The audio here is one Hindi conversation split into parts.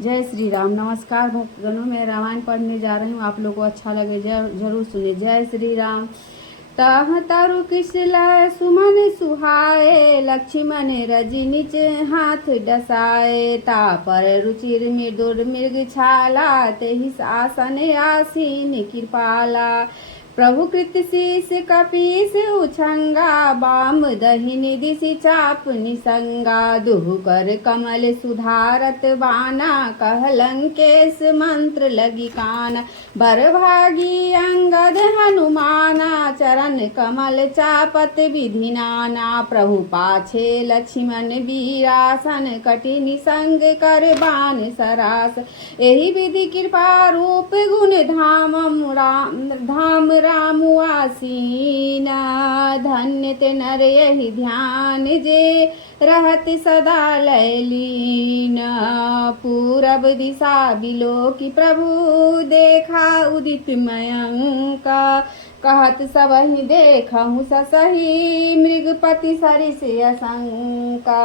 जय श्री राम। नमस्कार भक्तगणों, मैं रामायण पढ़ने जा रही हूँ। आप लोगों को अच्छा लगे जरूर सुने। जय श्री राम। तह तरु किसला सुमन सुहाए, लक्ष्मण रजनीच हाथ डसाए। तापर रुचिर मृदुर मृग छाला, तेहि आसन आसीन कृपाला। प्रभु कृत शीस कपीस उछंगा, बाम दहिनी दिशि चाप निसंगा। दुह कर कमल सुधारत बाना, कह लंकेश मंत्र लगी काना। बरभागी अंगद हनुमाना, चरण कमल चापत विधि नाना। प्रभु पाछे लक्ष्मण वीरासन, कटि निसंग कर बान सरास। एहि विधि कृपा रूप गुण धाम राम आसीना। धन्य ते नर यही ध्यान, जे रहत सदा लयलीन। पूरब दिशा बिलोकी, प्रभु देखा उदित मयंका। कहत सबहि देखहु ससहि, मृगपति सरिस असंका।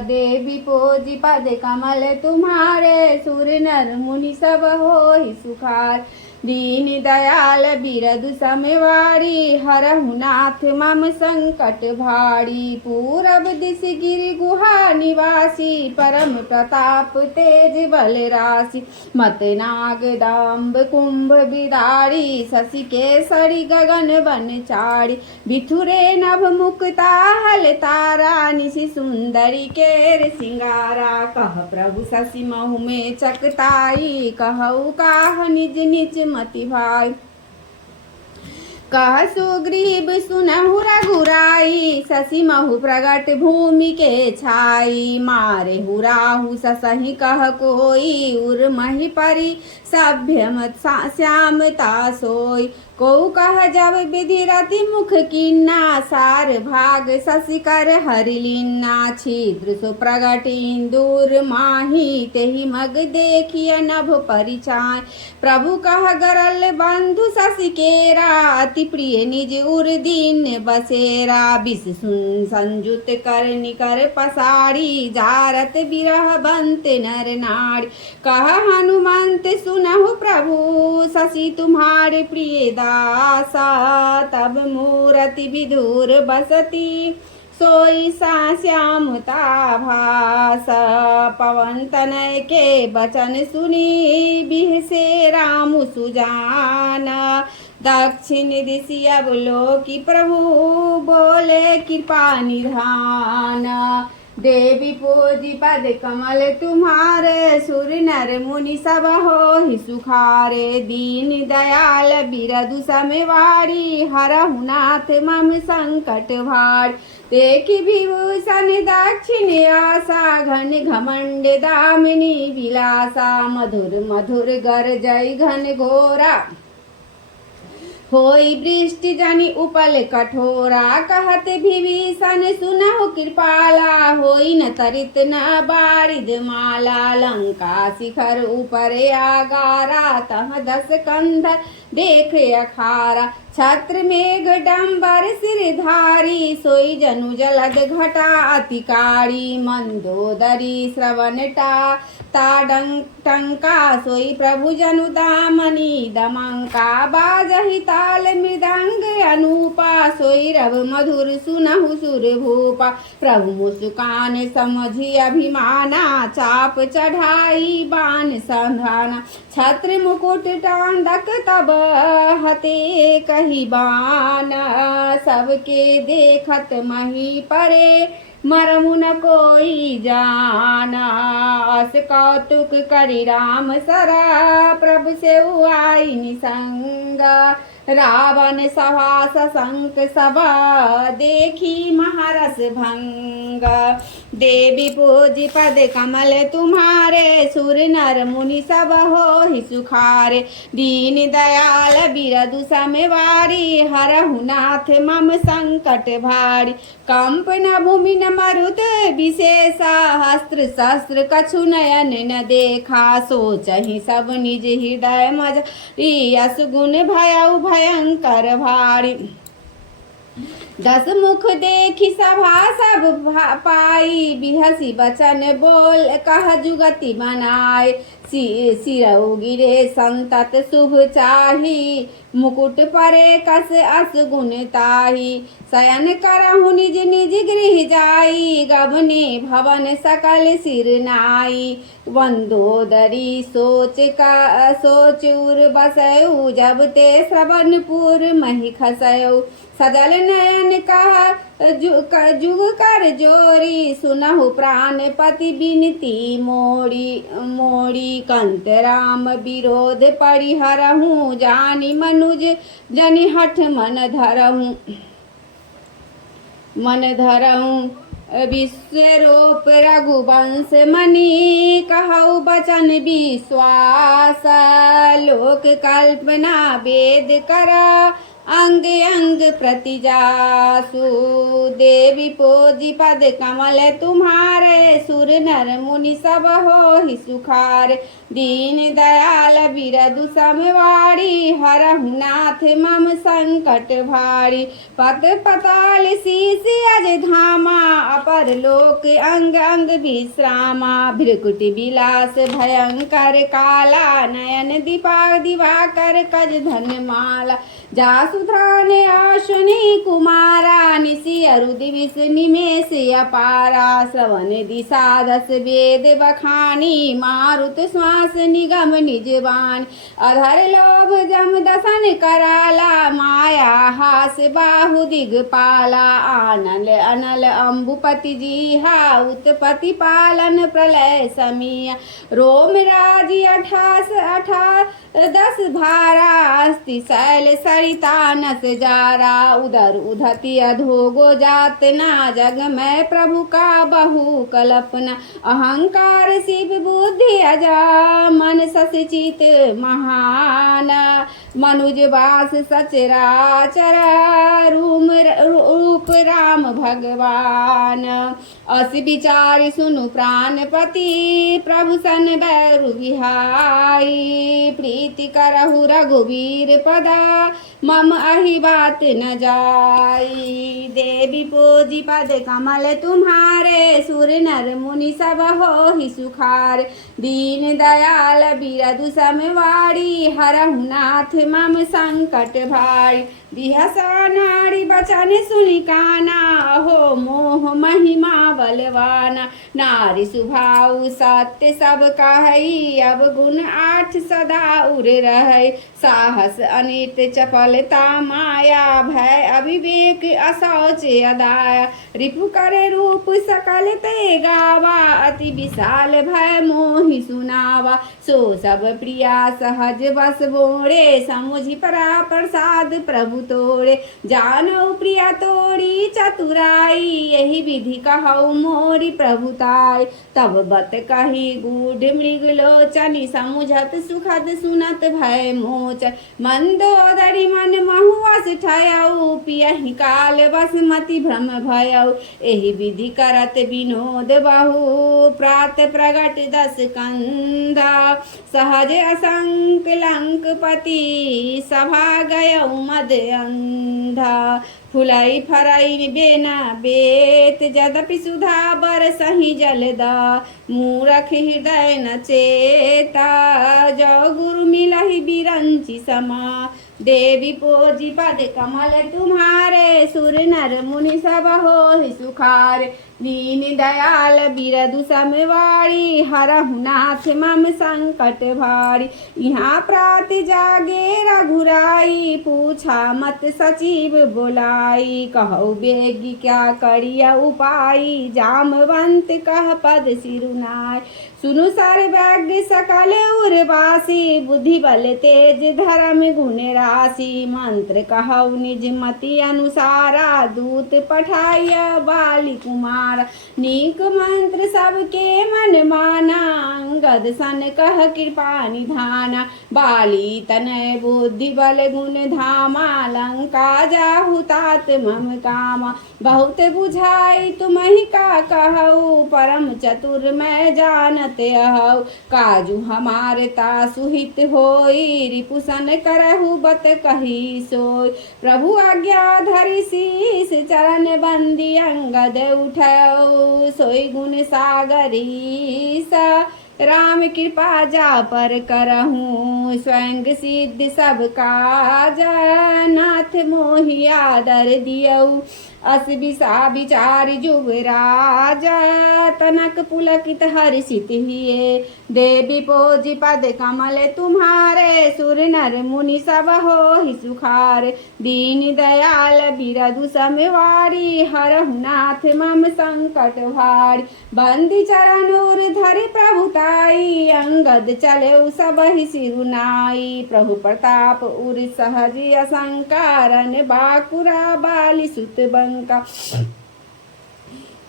देवी पोजी पद कमल तुम्हारे, सुर नर मुनि सब होहि सुखार। दीन दयाल बिरदु समवारी, हरहु नाथ मम संकट भारी। पूरब दिश गिरि गुहा निवासी, परम प्रताप तेज बल राशि। मत नाग दाम्ब कुंभ बिदारी, शशि केसरी गगन बन चारी। बिथुरे नभ मुक्ता हल तारा, निशि सुंदरी केर सिंगारा। कह प्रभु शशि महु में चकताई, कहु काह निज निज मति भाई। कह सुग्रीव सुनहु रघुराई, शशि महु प्रगट भूमि के छाई। मारे हुराहु ससहि कह कोई, उर मही परि सभ्य मत श्यामता सोई। को कह जब विधि रति मुख कीन्ना, सार भाग शशि कर हरि लीन्ना। छिद्र सुप्रगट इंदुर माही, तेहि मग देखिय नभ परिचाय। प्रभु कह गरल बंधु शशि केरा, अति प्रिय निज उर दीन बसेरा। विष संयुत कर निकर पसारी, जारत बिरह बंत नर नारी। कह हनुमंत सुनहु प्रभु, शशि तुम्हारे प्रिय दासा। तब मूरति विधुर बसती, सोई सा श्यामता भास। पवन तनय के बचन सुनी, बिहसे राम सुजाना। दक्षिण दिशि अवलोकी, प्रभु बोले कृपा निधान। देवी पूजी पद कमल तुम्हारे, सुर नर मुनि सब होहि सुखारे। दीन दयाल बिरदु समवारी, हरहु नाथ मम संकट भार। देखि विभूषण दक्षिण आसा, घन घमंड दामिनी विलासा। मधुर मधुर गर जय घन घोरा, होई वृष्टि जनि उपल कठोरा। कहत विभीषण सुनहु कृपाला, होई न तरित न बारिद माला। लंका शिखर ऊपर आगारा, तह 10 कंधर देख अखारा। छत्र मेघ डंबर सिरधारी, सोई जनु जलद घटा अतिकारी। मंदोदरी श्रवण टंका, सोई प्रभु जनु दामनी दमंका। बाजहि ताल मृदंग अनूपा, सोई रव मधुर सुनहु सुर भूपा। प्रभु मुस्कान समझि अभिमाना, चाप चढ़ाई बान संधाना। छत्र मुकुट टांडक तब हते कही बाना, सबके देखत मही परे मरमु न कोई जाना। अस कौतुक करि राम सरा, प्रभु से आई निसंगा। रावण सभा सशंक सभा, देखी महारस भंग। देवी पूजी पद कमल तुम्हारे, सुर नर मुनि सब होहि सुखारे। दीन दयाल बिरदु समवारी, हरहु नाथ मम संकट भारी। कंप न भूमि न मरुत विशेषा, हस्त्र शस्त्र कछु नयन न देखा। सोचहि सब निज हृदय मज, यस गुण भयउ भयंकर भारी। दस मुख देखी सभा सब पाई, बिहसी बचन बोल कह जुगति बनाए। सिरऊ गिरे संतत शुभ चाही, मुकुट परे कस अस गुण ताही। शयन करहु निज निज गृह जाई, गबने भवन सकल सिर नाई। वंदोदरी सोच उर बसयु, जब ते श्रवणपुर मही खसयु। सजल नयन कहा जुग कर जोरी, सुनहु प्राणपति बिनती मोड़ी। कंत राम विरोध परिहरहु, जानी मनुज जनि हठ मन धरहु। विश्वरूप रघुवंश मणि, कहु बचन विश्वास। लोक कल्पना वेद कर, अंग अंग प्रति जासु। देवी पोजी पद कमल तुम्हारे, सुर नर मुनि सब होहि सुखार। दीन दयाल बिरदु समवाड़ी, हरहु नाथ मम संकट भारी। पत पताल शीस अज धामा, अपर लोक अंग अंग विश्रामा। भृकुटि विलास भयंकर काला, नयन दिवाकर कज धन माला। जासुधाने आशुनि कुमारा, निशि अरु दिविस निमेष अपारा। श्रवण दिशा दस वेद बखानी, मारुत श्वास निगम निज बानी। अधर लोभ जम दसन कराला, माया हास बाहु दिगपाला। आनल अनल अम्बुपति जीहा, उत्पत्ति पालन प्रलय समिया। रोम राजी 10 भारा, अस्ति शैल सरिता नस जारा। उदर उधति अधोगो जात ना, जग में प्रभु का बहु कल्पना। अहंकार शिव बुद्धि अजा, मन शशि चित महान। मनुज वास सचराचर, रूप राम भगवान। अस विचार सुनु प्राणपति, प्रभु सन बैरु विहाई। प्रीति करहु रघुवीर पदा, मम अहि बात न जाई। देवी पोजी पद कमल तुम्हारे, सुर नर मुनि सब होहि सुखार। दीन दयाल बिरदु समवाड़ी, हरहु नाथ मम संकट भारी। बिहसा नारी बचन सुनि काना, हो मोह महिमा बलवाना। नारी स्वभाव सत्य सब कहई, अब गुण 8 सदा उर रहै। साहस अनित चपलता माया, भय अविवेक असौच अदाया। रिपु करे रूप सकल ते गावा, अति विशाल भय मोहि सुनावा। सो सब प्रिया सहज बस बोरे, समुझि परा प्रसाद प्रभु तोड़े। जानो प्रिया तोड़ी चतुराई, यही विधि कहौ मोरी प्रभुताई। तब बत कही गूढ़ मृग लोचन, समुझत सुखद सुनत भय मोचन। मंदोदरी मन महुअस ठयऊ, पियहि काल बसमति भ्रम भयऊ। एहि विधि करत विनोद बहु, प्रात प्रगट 10 कंधा। सहज असंक लंकपति, सभा गयऊ मद अंधा। फुलाई फराई बेना बेत, जदपि सुधा बरसहि जलदा। मूरख हृदय न चेता, जो गुरु मिलहि बिरंचि समा। देवी पोजी पद कमल तुम्हारे, सुर नर मुनि सब होहि सुखार। दीन दयाल बिरदु समवाड़ी, हरहु नाथ मम संकट भारी। यहाँ प्राति जागे रघुराई, पूछा मत सचिव बोलाई। कहु बेगी क्या करिया उपाई, जामवंत कह पद सिरुनाई। सुनु सर्वज्ञ सकल उर्वासी, बुद्धि बल तेज धर्म गुण राशि। मंत्र कहु निज मति अनुसारा, दूत पठाइया बाली कुमार। नीक मंत्र सबके मन माना, अंग अंगद सन कह कृपा निधाना। बाली तनय बुद्धि बल गुण धामा, लंका जाहु तात मम कामा। बहुत बुझाई तुमहि का कहऊ, परम चतुर मैं जानत अहऊ। काजू हमार ता सुहित होई, रिपुसन करहु बत कही सोई। प्रभु आज्ञा धरि शीस चरण बंदी, अंगद उठऊ सोई गुण सागरी सा। राम कृपा जा पर करहूँ, स्वयं सिद्ध सब काज। नाथ मोहि आदर दियऊ, अस बिसा विचार जुबराज। तनक पुलकित हर्षित हिये, देवी पोजी पद कमल तुम्हारे। सुर नर मुनि सब होहि सुखार, दीन दयाल बिरदु समवारी। हरहु नाथ मम संकट भारी, बंदी चरण उर धरि प्रभुताई। अंगद चलेउ सबहि सिरुनाई, प्रभु प्रताप उर सहज असंकारन। बाकुरा बाली सुत बंका,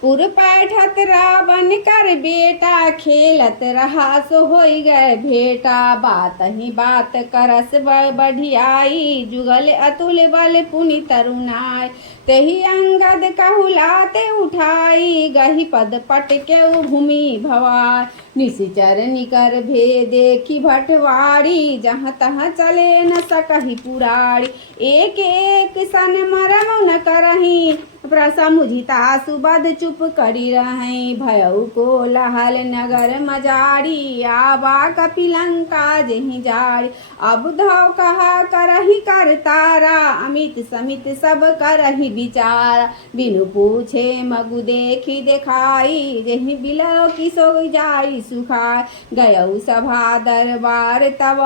पुर पैठत रावण कर बेटा। खेलत रहा सो होई गए भेटा, बात ही बात करस बढ़ियाई। जुगल अतुल बल पुनि तरुणाई, तेहि अंगद कहूलाते उठाई। गही पद पट के भूमि भवाई, निशिचर निकर भे देखी भटवाड़ी। जहाँ तहाँ चले न सकहि पुराड़ी, एक एक सन मरम न करही। प्रसमुझिता सुबद चुप करी रही, भयउ को लहल नगर मजारी। आबा कपिलंका जेहि जारी, अब धौ कहा करही कर तारा। अमित समित सब करही विचारा, बिनु पूछे मगु देखी देखाई। जेहि बिलौ की सो जाई सुखाय, गयौ सभा दरबार तब।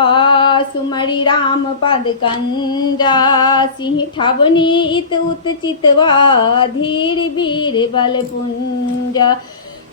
सुमरि राम पद कंजा, सिंह ठवनी इत उत चितवा। धीर वीर बल पुंज,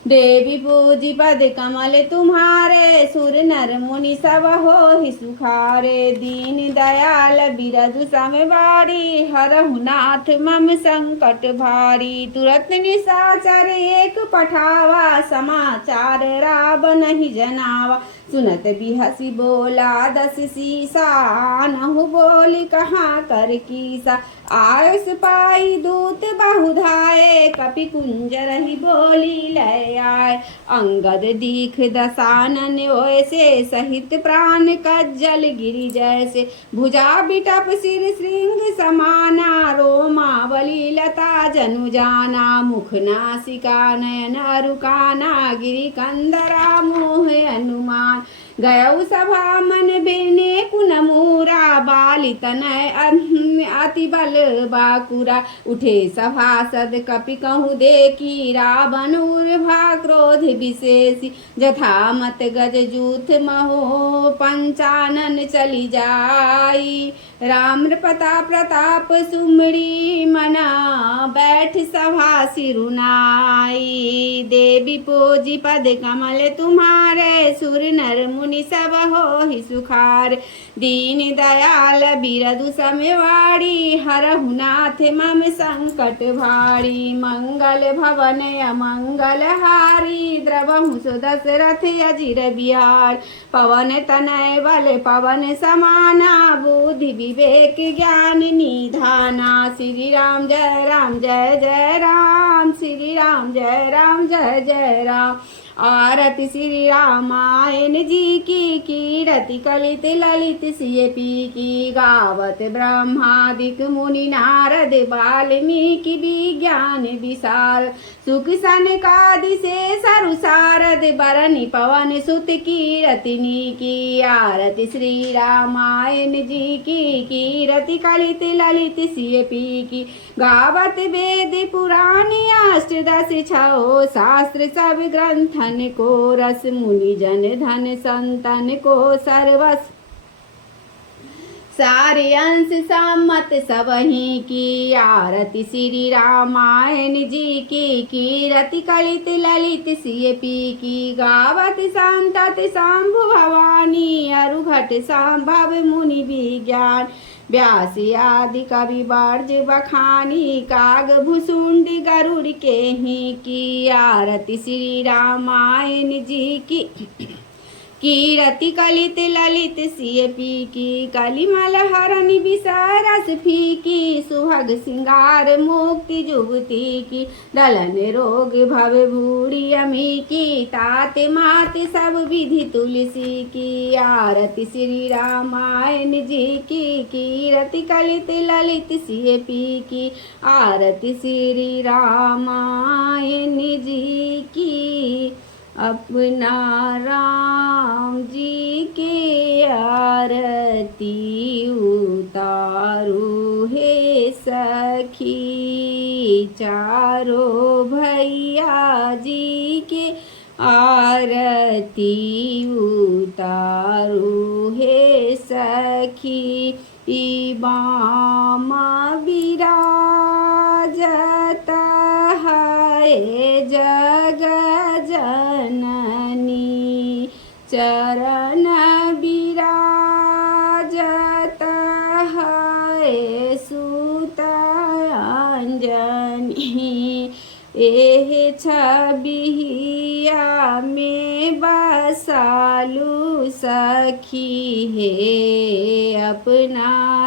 देवी पूजी पद कमल तुम्हारे। सुर नर मुनि सब होहि सुखारे, दीन दयाल बिरदु समवारी। हरहु नाथ मम संकट भारी, तुरत निशाचर एक पठावा। समाचार रावण ही जनावा, सुनत बिहसी बोला दस सीसा। नहु बोली कहाँ कर कीसा, आयस पाई दूत बहुधाए। कपि कुंज रही बोली लय आए, अंगद दीख दसानन ओयसे। सहित प्राण कज्जल गिरि जैसे, भुजा बिटप सिर श्रृंग समाना। रोमावली लता जनु जाना, मुख नासिका नयन अरुकाना। गिरि कंदरा मोह अनुमान, गयौ सभा मन बेने पुन मूरा। बाली तनय अति बल बाकुरा, उठे सभासद कपि कहूँ देखी। रावण उर्भा क्रोध विशेषी, जथा मत गज जूथ महो। पंचानन चली जाई, राम प्रताप सुमरी मना। बैठ सभा सिरुनाई, देवी पोजी पद कमल तुम्हारे। सुर नर मुनि सब होहि सुखार, दीन दयाल बिरदु समवाड़ी। हरहु नाथ मम संकट भारी, मंगल भवन अमंगल हारी। द्रवहु सो दशरथ अजिर बिहार, पवन तनय बल पवन समाना। बुद्धि विवेक ज्ञान निधाना, श्री राम जय राम जय जय राम। श्री राम जय राम जय जय राम। आरती श्री रामायण जी की, कीरति कलित ललित सिय पी की। गावत ब्रह्मादिक मुनि नारद, वाल्मीकि विज्ञान विशाल। सुख सनकादि से सरु सारद, बरनि पवन सुत कीरति की। आरती श्री रामायण जी की, कीरति कलित ललित सिय पी की। गावत वेद पुराण अष्टदश छौ, शास्त्र सब ग्रंथन को रस। मुनि जन धन संतन को सर्वस, सारे अंश सम्मत सबही की। आरती श्री रामायण जी की, कीरति कलित ललित सिय पी की। गावत संतत शंभु भवानी, अरुघट संभव मुनि विज्ञान। व्यासी आदि कवि बर्ज बखानी, काग भुसुंड गरुड़ के ही की। आरती श्री रामायण जी की, कीरति कलित ललित सिय पीकी काली माला हरणी बिसारस फीकी सुहाग सिंगार मुक्ति जुगती की दलन रोग भव बूढ़ी अमी की ताते माते सब विधि तुलसी की आरती श्री रामायण जी की कीरति कलित ललित सिय पीकी आरती श्री रामायण जी की अपना राम जी के आरती उतारू हे सखी चारों भैया जी के आरती उतारू हे सखी इमाम विराजत है जग जननी चरण विराजत है सुत अंजनी एह छबिया में बसालू सखी है अपना